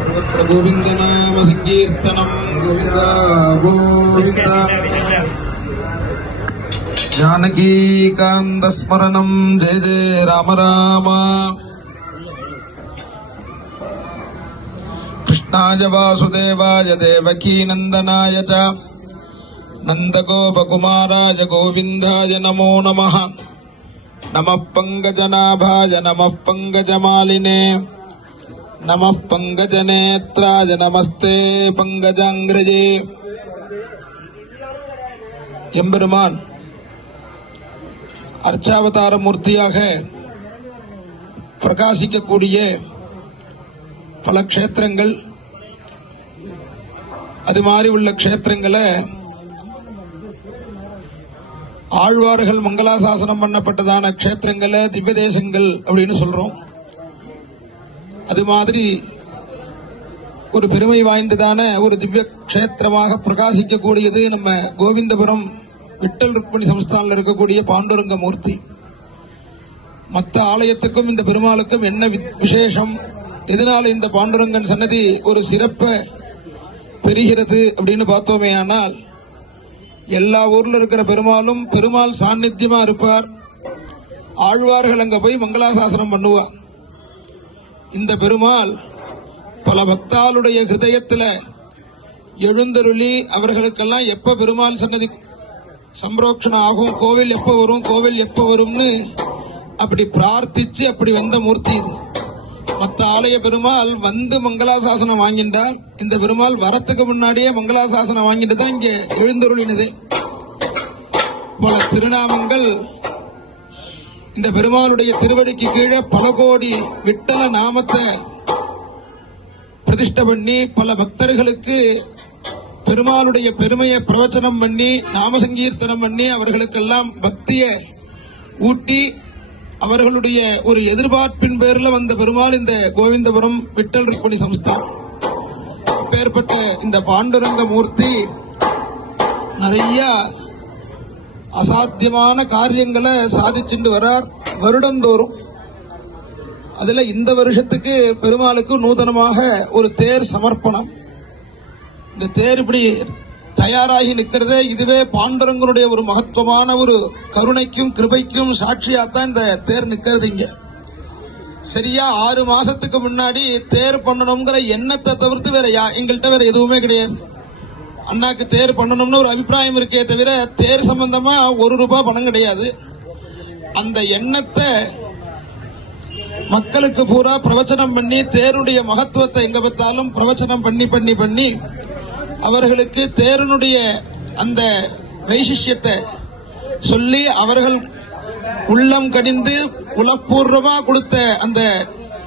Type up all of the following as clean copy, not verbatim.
सर्वत्र गोविंद नाम संकीर्तनम गोविंद गोविंद जानकी कांत स्मरणम जय जय राम राम कृष्णाय वासुदेवाय देवकी नंदनाय च नंदगोपकुमाराय गोविंदाय नमो नमः नमः पंकजनाभाय नमः पंकजमालिने नमः पंकजनेत्राय नमस्ते पंकजांग्रजे எம்பெருமான் அர்ச்சாவதார மூர்த்தியாக பிரகாசிக்கக்கூடிய பல க்ஷேத்திரங்கள், அது மாதிரி உள்ள க்ஷேத்திரங்களை ஆழ்வார்கள் மங்களாசாசனம் பண்ணப்பட்டதான க்ஷேத்திரங்களை திவ்ய தேசங்கள் அப்படின்னு சொல்றோம். அது மாதிரி ஒரு பெருமை வாய்ந்ததான ஒரு திவ்ய க்ஷேத்திரமாக பிரகாசிக்கக்கூடியது நம்ம கோவிந்தபுரம் விட்டல் ருக்மணி சம்ஸ்தானில் இருக்கக்கூடிய பாண்டுரங்க மூர்த்தி. மற்ற ஆலயத்துக்கும் இந்த பெருமாளுக்கும் என்ன விசேஷம், எதனால இந்த பாண்டுரங்கன் சன்னதி ஒரு சிறப்பை பெறுகிறது அப்படின்னு பார்த்தோமே ஆனால், எல்லா ஊர்ல இருக்கிற பெருமாளும் பெருமாள் சாநித்தியமா இருப்பார். ஆழ்வார்கள் அங்க போய் மங்களாசாசனம் பண்ணுவார். இந்த பெருமாள் பல பக்தாளுடைய ஹிருதயத்தில் எழுந்தருளி அவர்களுக்கெல்லாம் எப்ப பெருமாள் சன்னதி சம்ரோக்ஷணம் ஆகும், கோவில் எப்ப வரும், கோவில் எப்ப வரும்னு அப்படி பிரார்த்திச்சு அப்படி வந்த மூர்த்தி இது. மற்ற ஆலய பெருமாள் வந்து மங்களாசாசனம் வாங்கின்றார். இந்த பெருமாள் வரத்துக்கு முன்னாடியே மங்களாசாசனம் வாங்கிட்டு தான் இங்கே எழுந்தருளினது. பல திருநாமங்கள் இந்த பெருமாளுடைய திருவடிக்கு கீழே பல கோடி விட்டல நாமத்தை பிரதிஷ்டை பண்ணி பல பக்தர்களுக்கு பெருமாளுடைய பெருமையை பிரவச்சனம் பண்ணி நாமசங்கீர்த்தனம் பண்ணி அவர்களுக்கெல்லாம் பக்தியை ஊட்டி அவர்களுடைய ஒரு எதிர்பார்ப்பின் பேரில் வந்த பெருமாள் இந்த கோவிந்தபுரம் விட்டல் ருக்மணி சம்ஸ்தான். அப்பேற்பட்ட இந்த பாண்டுரங்க மூர்த்தி நிறைய அசாத்தியமான காரியங்களை சாதிச்சுட்டு வரார் வருடந்தோறும். அதுல இந்த வருஷத்துக்கு பெருமாளுக்கு நூதனமாக ஒரு தேர் சமர்ப்பணம். இந்த தேர் இப்படி தயாராகி நிற்கிறதே இதுவே பாண்டுரங்கனுடைய ஒரு மகத்துவமான ஒரு கருணைக்கும் கிருபைக்கும் சாட்சியாத்தான் இந்த தேர் நிற்கிறது. இங்க சரியா 6 மாசத்துக்கு முன்னாடி தேர் பண்ணணுங்கிற எண்ணத்தை தவிர்த்து வேற எங்கள்கிட்ட வேற எதுவுமே கிடையாது. அண்ணாக்கு தேர் பண்ணணும்னு ஒரு அபிப்பிராயம் இருக்கே தவிர தேர் சம்பந்தமா 1 ரூபாய் பணம் கிடையாது. அந்த எண்ணத்தை மக்களுக்கு பூரா பிரவச்சனம் பண்ணி தேருடைய மகத்துவத்தை எங்க பார்த்தாலும் பிரவச்சனம் பண்ணி பண்ணி பண்ணி அவர்களுக்கு தேரனுடைய அந்த வைசிஷ்யத்தை சொல்லி அவர்கள் உள்ளம் கடிந்து உலப்பூர்வமா கொடுத்த அந்த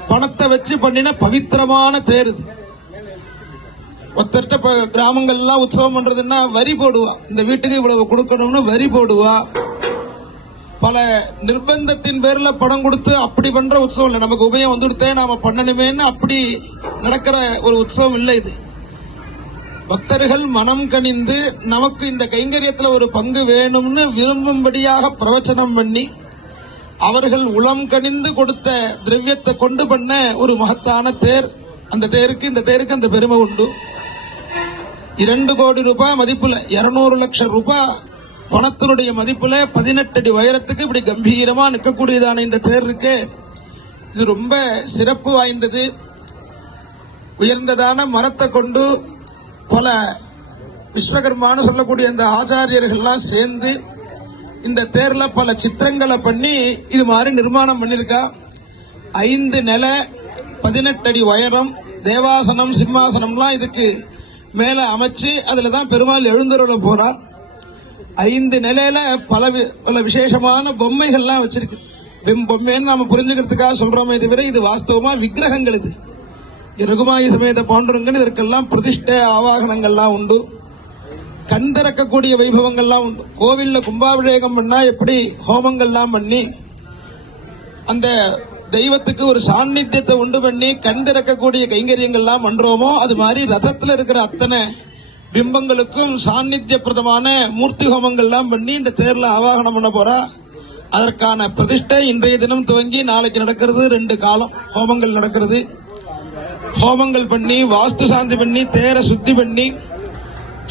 பணத்தை வச்சு பண்ணின பவித்திரமான தேர் இது. ஒருத்தர்கிட்ட கிராமங்கள்லாம் உற்சவம் பண்றதுன்னா வரி போடுவா, இந்த வீட்டுக்கு இவ்வளவு கொடுக்கணும்னு வரி போடுவா. பல நிர்பந்தத்தின் பேர்ல பணம் கொடுத்து அப்படி பண்ற உற்சவம் இல்லை. நமக்கு உபயம் வந்துடுத்தே நாம பண்ணணுமேன்னு அப்படி நடக்கிற ஒரு உற்சவம் இல்லை இது. பக்தர்கள் மனம் கனிந்து நமக்கு இந்த கைங்கரியத்துல ஒரு பங்கு வேணும்னு விரும்பும்படியாக பிரவச்சனம் பண்ணி அவர்கள் உளம் கனிந்து கொடுத்த திரவியத்தை கொண்டு பண்ண ஒரு மகத்தான தேர். அந்த தேருக்கு இந்த தேருக்கு அந்த பெருமை உண்டு. 2 கோடி ரூபாய் மதிப்புல 200 லட்சம் ரூபாய் பணத்தினுடைய மதிப்புல 18 அடி உயரத்துக்கு இப்படி கம்பீரமா நிற்கக்கூடியதான இந்த தேர் இருக்கு. இது ரொம்ப சிறப்பு வாய்ந்தது. உயர்ந்ததான மரத்தை கொண்டு பல விஸ்வகர்மான்னு சொல்லக்கூடிய இந்த ஆச்சாரியர்கள்லாம் சேர்ந்து இந்த தேர்ல பல சித்திரங்களை பண்ணி இது மாதிரி நிர்மாணம் பண்ணிருக்கா. 5 நிலை 18 அடி உயரம், தேவாசனம் சிம்மாசனம்லாம் இதுக்கு மேல அமைச்சு அதுலதான் பெருமாள் எழுந்தருள போறார். 5 நிலையில பல விசேஷமான பொம்மைகள்லாம் வச்சிருக்கு. பொம்மைன்னு நாம புரிஞ்சுக்கிறதுக்காக சொல்றோமே தவிர இது வாஸ்தவமா விக்கிரகங்கள். இது ரகுமாயி சமேத பாண்டுரங்கன் இதற்கெல்லாம் பிரதிஷ்டை ஆவாகனங்கள்லாம் உண்டு. கண் திறக்கக்கூடிய வைபவங்கள்லாம் உண்டு. கோவில்ல கும்பாபிஷேகம் பண்ணா எப்படி ஹோமங்கள்லாம் பண்ணி அந்த தெய்வத்துக்கு ஒரு சாநித்தியத்தை உண்டு பண்ணி கண் திறக்கக்கூடிய கைங்கரியங்கள்லாம் பண்றோமோ, அது மாதிரி ரதத்துல இருக்கிற அத்தனை பிம்பங்களுக்கும் சாநித்திய பிரதமான மூர்த்தி ஹோமங்கள்லாம் பண்ணி இந்த தேர்ல ஆவாகனம் பண்ண போறா. அதற்கான பிரதிஷ்டை இன்றைய தினம் துவங்கி நாளைக்கு நடக்கிறது. 2 காலம் ஹோமங்கள் நடக்கிறது. ஹோமங்கள் பண்ணி வாஸ்து சாந்தி பண்ணி தேரை சுத்தி பண்ணி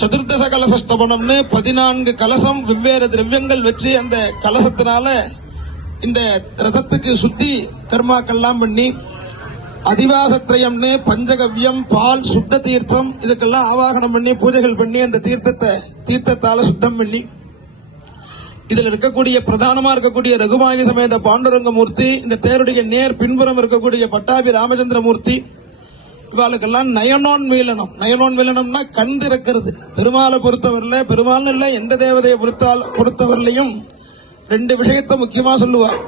சதுர்தச கலசஸ்தபனம்னு 14 கலசம் வெவ்வேறு திரவியங்கள் வச்சு அந்த கலசத்தினால இந்த ரதத்துக்கு சுத்தி கர்மாக்கள்லாம் பண்ணி அதிவாசத்திரயம்னு பஞ்சகவ்யம் பால் சுத்த தீர்த்தம் இதுக்கெல்லாம் ஆவாகனம் பண்ணி பூஜைகள் பண்ணி அந்த தீர்த்தத்தால சுத்தம் பண்ணி இதுல இருக்கக்கூடிய பிரதானமா இருக்கக்கூடிய ரகுமாயி சமேத பாண்டுரங்க மூர்த்தி, இந்த தேருடைய நேர் பின்புறம் இருக்கக்கூடிய பட்டாபி ராமச்சந்திர மூர்த்தி, இவாளுக்கெல்லாம் நயனோன் மீளனம்னா கண் திறக்கிறது. பெருமாளை பொறுத்தவரையில, பெருமாள் இல்ல எந்த தேவதையை பொறுத்தவரையிலையும் 2 விஷயத்தை முக்கியமா சொல்லுவார்.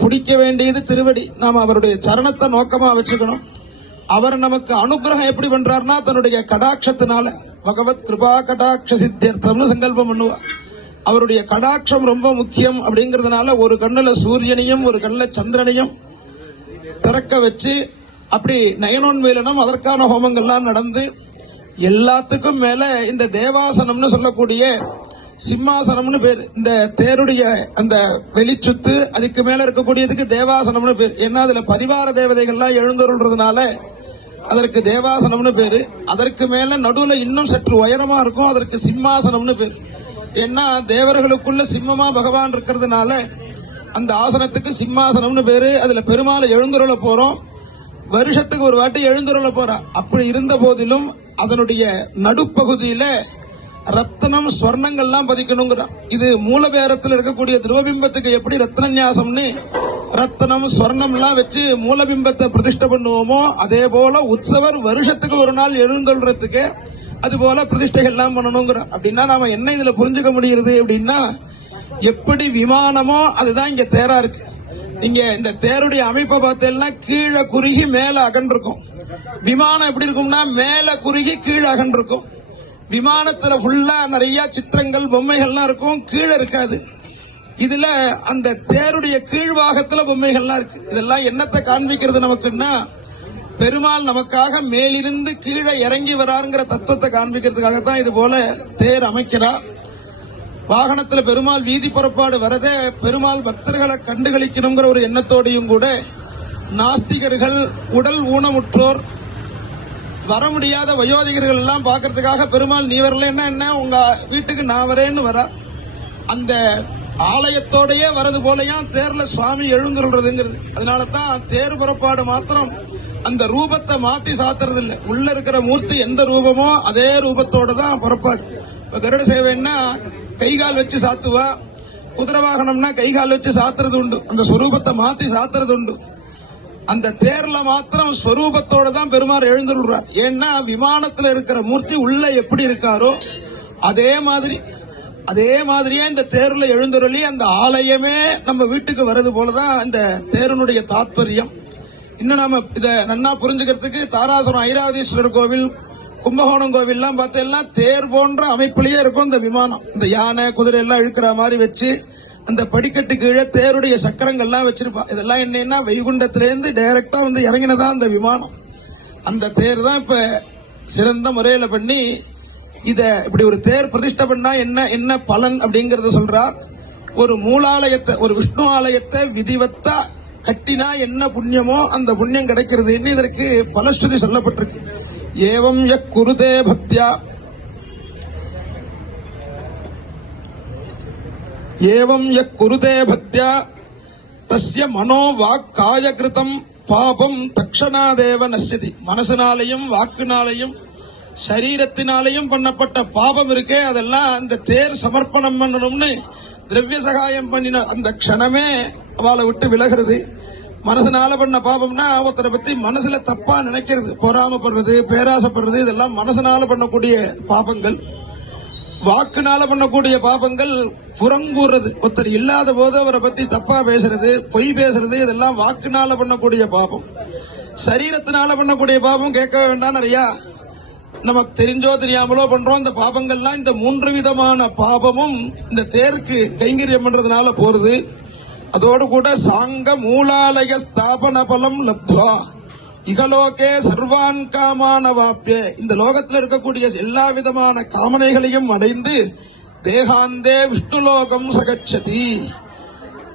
பிடிக்க வேண்டியது திருவடி, நாம அவருடைய சரணத்தை நோக்கமா வச்சுக்கணும். அவர் நமக்கு அனுகிரகம் எப்படி பண்றாருன்னா தன்னுடைய கடாட்சத்தினால, பகவத் கிருபா கடாட்ச சித்தியர்த்தம்னு சங்கல்பம் பண்ணுவார். அவருடைய கடாட்சம் ரொம்ப முக்கியம் அப்படிங்கறதுனால ஒரு கண்ணுல சூரியனையும் ஒரு கண்ணுல சந்திரனையும் திறக்க வச்சு அப்படி நயனோன்மீலனம் அதற்கான ஹோமங்கள்லாம் நடந்து எல்லாத்துக்கும் மேல இந்த தேவாசனம்னு சொல்லக்கூடிய சிம்மாசனம்னு பேர். இந்த தேருடைய அந்த வெளிச்சுத்து அதுக்கு மேல இருக்கக்கூடியதுக்கு தேவாசனம்னு பேர். ஏன்னா அதுல பரிவார தேவதைகள்லாம் எழுந்தருள்றதுனால அதற்கு தேவாசனம்னு பேரு. அதற்கு மேல நடுவுல இன்னும் சற்று உயரமா இருக்கும், அதற்கு சிம்மாசனம்னு பேரு. ஏன்னா தேவர்களுக்குள்ள சிம்மமா பகவான் இருக்கிறதுனால அந்த ஆசனத்துக்கு சிம்மாசனம்னு பேரு. அதுல பெருமாளை எழுந்தருள போறோம், வருஷத்துக்கு ஒரு வாட்டி எழுந்தருள போறா. அப்படி இருந்த போதிலும் அதனுடைய நடுப்பகுதியில ரத்தனம் ஸ்வர்ணங்கள்லாம் பதிக்கணுங்கிறான். இது மூலபேரத்தில் இருக்கக்கூடிய திருவபிம்பத்துக்கு எப்படி ரத்னன்யாசம்னு ரத்தனம் ஸ்வர்ணம்லாம் வச்சு மூலபிம்பத்தை பிரதிஷ்டை பண்ணுவோமோ அதே போல உற்சவர் வருஷத்துக்கு ஒரு நாள் எழுந்தொள்றதுக்கு அது போல பிரதிஷ்டைகள்லாம் பண்ணணுங்கிற. அப்படின்னா நாம என்ன இதுல புரிஞ்சுக்க முடியுது அப்படின்னா, எப்படி விமானமோ அதுதான் இங்க தேரா இருக்கு. இங்க இந்த தேருடைய அமைப்பை பார்த்தேன்னா கீழே குறுகி மேல அகன்றிருக்கும். விமானம் எப்படி இருக்கும்னா மேல குறுகி கீழே அகன்றிருக்கும். விமானத்துல ஃபுல்லா நிறைய சித்திரங்கள் பொம்மைகள்லாம் இருக்கும், கீழே இருக்காது. இதுல அந்த தேருடைய கீழ்வாகத்துல பொம்மைகள்லாம் இருக்கு. இதெல்லாம் என்னத்தை காண்பிக்கிறது நமக்குன்னா, பெருமாள் நமக்காக மேலிருந்து கீழே இறங்கி வராருங்கிற தத்துவத்தை காண்பிக்கிறதுக்காகத்தான் இது போல தேர் அமைக்கிறார். வாகனத்துல பெருமாள் வீதி புறப்பாடு வரதே பெருமாள் பக்தர்களை கண்டுகளிக்கணுங்கிற ஒரு எண்ணத்தோடையும் கூட நாஸ்திகர்கள், உடல் ஊனமுற்றோர், வர முடியாத வயோதிகர்கள் எல்லாம் பார்க்கறதுக்காக பெருமாள் நீ வரலன்னா என்ன உங்க வீட்டுக்கு நான் வரேன்னு வர அந்த ஆலயத்தோடயே வரது போலயும் தேர்ல சுவாமி எழுந்துருறதுங்கிறது. அதனாலதான் தேர் புறப்பாடு மாத்திரம் அந்த ரூபத்தை மாத்தி சாத்துறது இல்லை. உள்ள இருக்கிற மூர்த்தி எந்த ரூபமோ அதே ரூபத்தோட தான் புறப்பாடு. இப்ப கருட சேவைன்னா கைகால் வச்சு சாத்துவா, குதிரை வாகனம்னா கைகால் வச்சு சாத்துறது உண்டு, அந்த ஸ்வரூபத்தை மாத்தி சாத்துறது உண்டு. அந்த தேர்ல மாத்திரம் ஸ்வரூபத்தோட தான் பெருமாள் எழுந்துள்ளார். ஏன்னா விமானத்துல இருக்கிற மூர்த்தி உள்ள எப்படி இருக்காரோ அதே மாதிரியே இந்த தேர்ல எழுந்துருளி அந்த ஆலயமே நம்ம வீட்டுக்கு வர்றது போலதான் இந்த தேரனுடைய தாத்பரியம். இன்னும் நாம இத நன்னா புரிஞ்சுக்கிறதுக்கு தாராசுரம் ஐராவதீஸ்வரர் கோவில், கும்பகோணம் கோவில்லாம் பார்த்தேன்னா தேர் போன்ற அமைப்பிலேயே இருக்கும் இந்த விமானம். இந்த யானை குதிரை எல்லாம் இழுக்கிற மாதிரி வச்சு அந்த படிக்கட்டு கீழே தேருடைய சக்கரங்கள்லாம் வச்சிருப்பா. இதெல்லாம் என்னன்னா வைகுண்டத்திலேருந்து டைரக்டா வந்து இறங்கினதான் அந்த விமானம். அந்த தேர் தான் இப்ப சிறந்த முறையில பண்ணி இத இப்படி ஒரு தேர் பிரதிஷ்டை பண்ணா என்ன பலன் அப்படிங்கறத சொல்றார். ஒரு மூலாலயத்தை, ஒரு விஷ்ணு ஆலயத்தை விதிவத்தா கட்டினா என்ன புண்ணியமோ அந்த புண்ணியம் கிடைக்கிறது. இதற்கு பலஸ்ருதி சொல்லப்பட்டிருக்கு. ஏவம் யக் குருதே பக்தியா, ஏவம் யக் குருதே பக்தியா தஸ்ய மனோ வாக் காய கிருதம் பாபம் தக்ஷணாதேவ நஸ்யதி. மனசினாலையும் வாக்குனாலையும் சரீரத்தினாலையும் பண்ணப்பட்ட பாபம் இருக்கே அதெல்லாம் அந்த தேர் சமர்ப்பணம் பண்ணணும்னு திரவிய சகாயம் பண்ணின அந்த க்ஷணமே அவளை விட்டு விலகிறது. மனசுனால பண்ண பாபம்னா ஒருத்தரை பத்தி மனசுல தப்பா நினைக்கிறது, பொறாமப்படுறது, பேராசப்படுறது, இதெல்லாம் மனசுனால பண்ணக்கூடிய பாபங்கள். வாக்குனால பண்ணக்கூடிய பாபங்கள் புறங்கூறுறது, ஒருத்தர் இல்லாத போது அவரை பத்தி தப்பா பேசுறது, பொய் பேசுறது, இதெல்லாம் வாக்குனால பண்ணக்கூடிய பாபம். சரீரத்தினால பண்ணக்கூடிய பாபம் கேட்க வேண்டாம், நிறையா நமக்கு தெரிஞ்சோ தெரியாமலோ பண்றோம். இந்த பாபங்கள்லாம், இந்த 3 விதமான பாபமும் இந்த தேருக்கு கைங்கரியம் பண்றதுனால போறது. அதோடு கூட சாங்க மூலாலய ஸ்தாபன பலம் லப்த்வா இகலோகே சர்வான் காமான வாப்பிய. இந்த லோகத்தில் இருக்கக்கூடிய எல்லா விதமான காமனைகளையும் அடைந்து தேகாந்தே விஷ்ணுலோகம் சகச்சதி.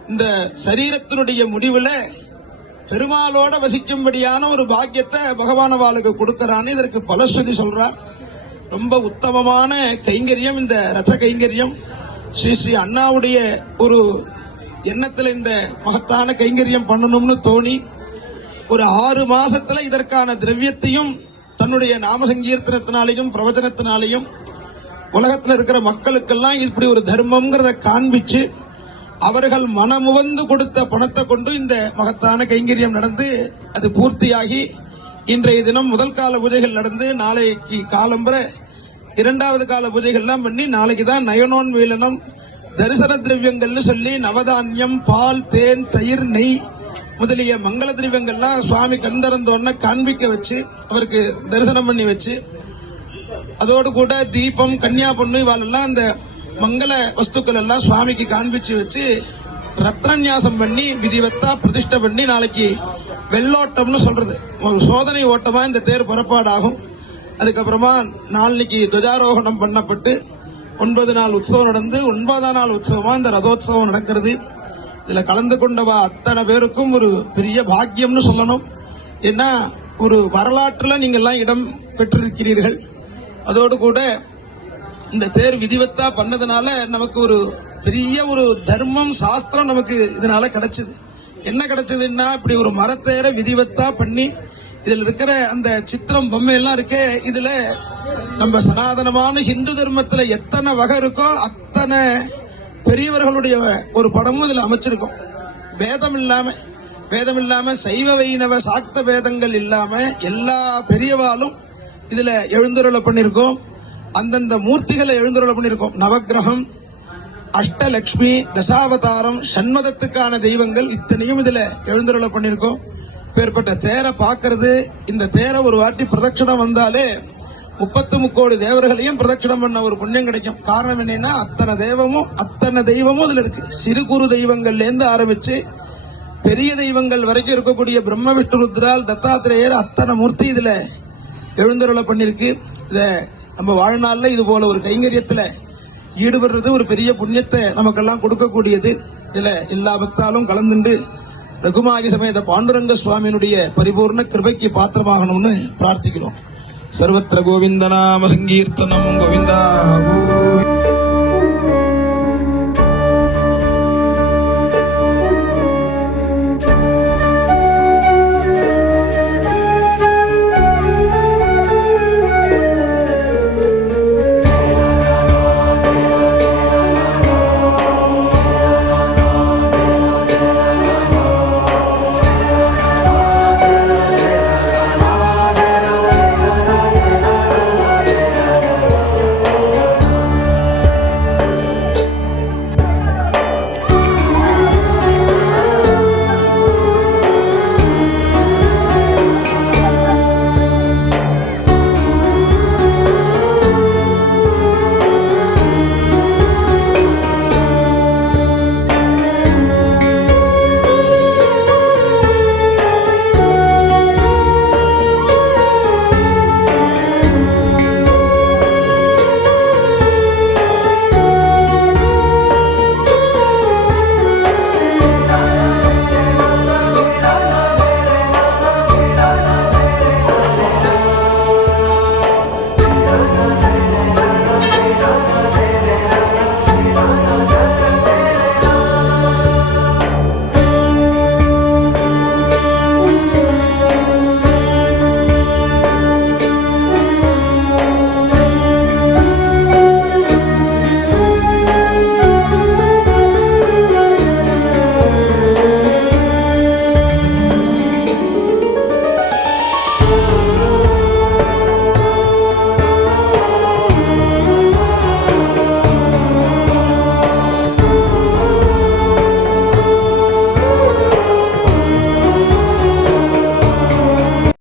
இந்த சரீரத்தினுடைய முடிவுல பெருமாளோட வசிக்கும்படியான ஒரு பாக்கியத்தை பகவான் அவளுக்கு கொடுக்கறான்னு இதற்கு பலஸ்ருதி சொல்றார். ரொம்ப உத்தமமான கைங்கரியம் இந்த ரத கைங்கரியம். ஸ்ரீ ஸ்ரீ அண்ணாவுடைய ஒரு எண்ணத்துல இந்த மகத்தான கைங்கரியம் பண்ணணும்னு தோணி ஒரு 6 மாசத்துல இதற்கான திரவியத்தையும் தன்னுடைய நாம சங்கீர்த்தனத்தினாலையும் பிரவச்சனத்தினாலையும் உலகத்தில் இருக்கிற மக்களுக்கெல்லாம் இப்படி ஒரு தர்மம்ங்கிறத காண்பிச்சு அவர்கள் மனமுவந்து கொடுத்த பணத்தை கொண்டு இந்த மகத்தான கைங்கரியம் நடந்து அது பூர்த்தியாகி இன்றைய தினம் முதல் கால பூஜைகள் நடந்து நாளைக்கு காலம்பரை 2வது கால பூஜைகள்லாம் பண்ணி நாளைக்கு தான் நயனோன் வீலனம் தரிசன திரவியங்கள்னு சொல்லி நவதானியம் பால் தேன் தயிர் நெய் முதலிய மங்கள திரவியங்கள்லாம் சுவாமி கண் திறந்தோன்ன காண்பிக்க வச்சு அவருக்கு தரிசனம் பண்ணி வச்சு அதோடு கூட தீபம் கன்னியா பொண்ணு இவாளெல்லாம் அந்த மங்கள வஸ்துக்கள் எல்லாம் சுவாமிக்கு காண்பிச்சு வச்சு ரத்னநியாசம் பண்ணி விதிவத்தா பிரதிஷ்டை பண்ணி நாளைக்கு வெள்ளோட்டம்னு சொல்றது ஒரு சோதனை ஓட்டமா இந்த தேர் புறப்பாடாகும். அதுக்கப்புறமா நாளைக்கு துவஜாரோகணம் பண்ணப்பட்டு 9 நாள் உற்சவம் நடந்து 9ஆம் நாள் உற்சவமா இந்த ரதோத்சவம் நடக்கிறது. இதுல கலந்து கொண்டவா அத்தனை பேருக்கும் ஒரு பெரிய பாக்கியம்னு சொல்லணும். ஏன்னா ஒரு வரலாற்றுல நீங்க எல்லாம் இடம் பெற்றிருக்கிறீர்கள். அதோடு கூட இந்த தேர் விதிவத்தா பண்ணதுனால நமக்கு ஒரு பெரிய ஒரு தர்மம் சாஸ்திரம் நமக்கு இதனால கிடைச்சது. என்ன கிடைச்சதுன்னா இப்படி ஒரு மரத்தேரை விதிவத்தா பண்ணி இதுல இருக்கிற அந்த சித்திரம் பொம்மை எல்லாம் இருக்கே, இதுல நம்ம சனாதனமான இந்து தர்மத்துல எத்தனை வகை இருக்கோ அத்தனை பெரியவர்களுடைய ஒரு படமும் இதுல அமைச்சிருக்கோம். வேதம் இல்லாம சைவ வைணவ சாக்த வேதங்கள் இல்லாம எல்லா பெரியவாலும் இதுல எழுந்தருளை பண்ணிருக்கோம். அந்தந்த மூர்த்திகளை எழுந்தருளை பண்ணிருக்கோம். நவக்கிரகம், அஷ்டலட்சுமி, தசாவதாரம், சண்மதத்துக்கான தெய்வங்கள் இத்தனையும் இதுல எழுந்தருளை பண்ணிருக்கோம். பேர்பட்ட தேரை பார்க்கறது, இந்த தேரை ஒரு வாட்டி பிரதட்சணம் வந்தாலே 33 கோடி தேவர்களையும் பிரதட்சணம் பண்ண ஒரு புண்ணியம் கிடைக்கும். காரணம் என்னன்னா அத்தனை தெய்வமும் இதுல இருக்கு. சிறு குறு தெய்வங்கள்ல இருந்து ஆரம்பிச்சு பெரிய தெய்வங்கள் வரைக்கும் இருக்கக்கூடிய பிரம்ம விஷ்ணு ருத்ரால் தத்தாத்திரேயர் அத்தனை மூர்த்தி இதுல எழுந்தருளை பண்ணிருக்கு. இத நம்ம வாழ்நாள்ல இது போல ஒரு கைங்கரியத்துல ஈடுபடுறது ஒரு பெரிய புண்ணியத்தை நமக்கெல்லாம் கொடுக்கக்கூடியது. இதுல எல்லா பக்தாலும் கலந்துண்டு ரகுமாகி சமேத பாண்டுரங்க சுவாமியினுடைய பரிபூர்ண கிருபைக்கு பாத்திரமாகணும்னு பிரார்த்திக்கிறோம். சர்வத்திர கோவிந்த நாம சங்கீர்த்தனம் கோவிந்தா.